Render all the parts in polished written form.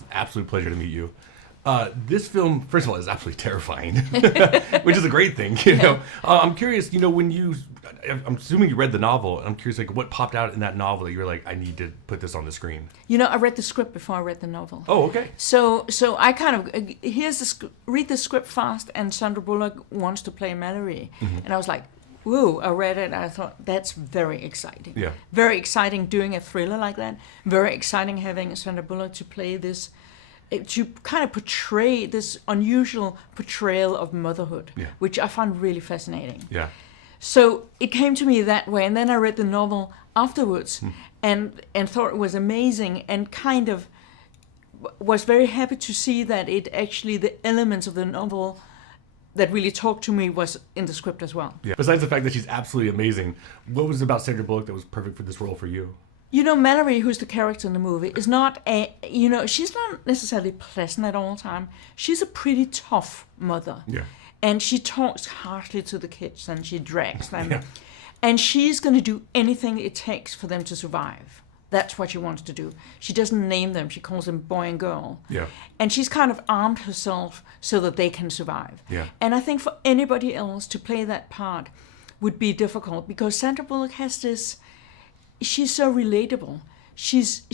It's an absolute pleasure to meet you. This film, first of all, is absolutely terrifying, which is a great thing. I'm curious. I'm assuming you read the novel. I'm curious, like, what popped out in that novel that you were like, I need to put this on the screen. I read the script before I read the novel. Oh, okay. So I kind of read the script fast, and Sandra Bullock wants to play Mallory, and I was like, whoa! I read it, and I thought that's very exciting. Yeah. Very exciting doing a thriller like that. Very exciting having Sandra Bullock to play this. To kind of portray this unusual portrayal of motherhood, which I found really fascinating. Yeah. So it came to me that way, and then I read the novel afterwards, and thought it was amazing, and kind of was very happy to see that it actually, the elements of the novel that really talked to me was in the script as well. Yeah. Besides the fact that she's absolutely amazing, what was it about Sandra Bullock that was perfect for this role for you? Mallory, who's the character in the movie, is not she's not necessarily pleasant at all time. She's a pretty tough mother. Yeah. And she talks harshly to the kids, and she drags them. Yeah. And she's going to do anything it takes for them to survive. That's what she wants to do. She doesn't name them. She calls them boy and girl. Yeah. And she's kind of armed herself so that they can survive. Yeah. And I think for anybody else to play that part would be difficult, because Sandra Bullock has this... She's so relatable. She's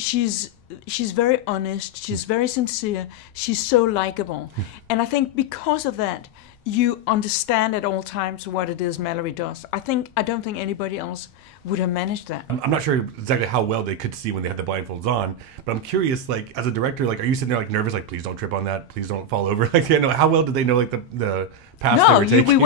very honest. She's very sincere. She's so likable. And I think because of that, you understand at all times what it is Mallory does. I don't think anybody else would have managed that. I'm not sure exactly how well they could see when they had the blindfolds on, but I'm curious, like, as a director, like, are you sitting there like nervous, like, please don't trip on that, please don't fall over? Like, how well did they know, like, the path they were taking?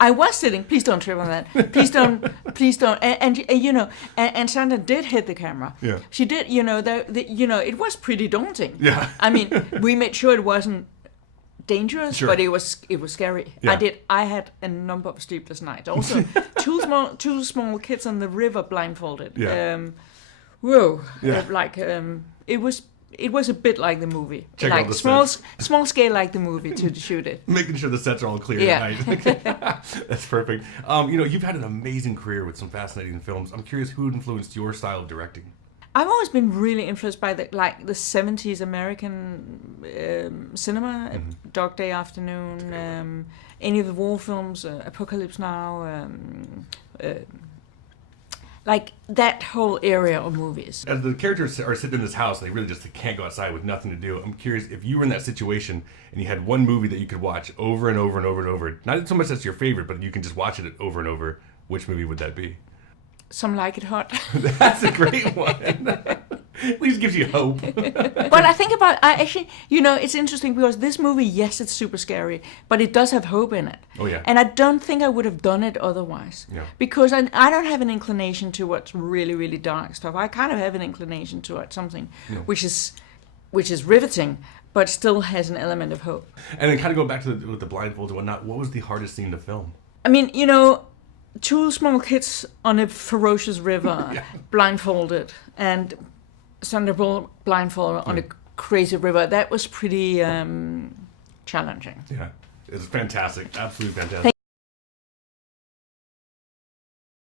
I was sitting, please don't trip on that, please don't, and Sandra did hit the camera. Yeah. She did, it was pretty daunting. Yeah. I mean, we made sure it wasn't dangerous, sure. But it was scary. Yeah. I had a number of sleepless nights. Also, two small kids on the river blindfolded. Yeah. Whoa. Yeah. It was a bit like the movie. Check like out the small scale like the movie to shoot it. Making sure the sets are all clear at night. That's perfect. You've had an amazing career with some fascinating films. I'm curious, who influenced your style of directing? I've always been really influenced by the 70s American cinema, Dog Day Afternoon, any of the war films, Apocalypse Now, like that whole area of movies. As the characters are sitting in this house, they really just can't go outside with nothing to do. I'm curious, if you were in that situation and you had one movie that you could watch over and over and over and over, not so much that's your favorite, but you can just watch it over and over, which movie would that be? Some Like It Hot. That's a great one. At least gives you hope. But I think it's interesting because this movie, yes, it's super scary, but it does have hope in it. Oh, yeah. And I don't think I would have done it otherwise. Yeah. Because I don't have an inclination towards really, really dark stuff. I kind of have an inclination towards something which is riveting, but still has an element of hope. And then kind of go back to with the blindfolds and whatnot, what was the hardest scene to film? I mean, two small kids on a ferocious river, blindfolded, and Sandra Bullock blindfolded on a crazy river. That was pretty challenging. Yeah, it was fantastic. Absolutely fantastic.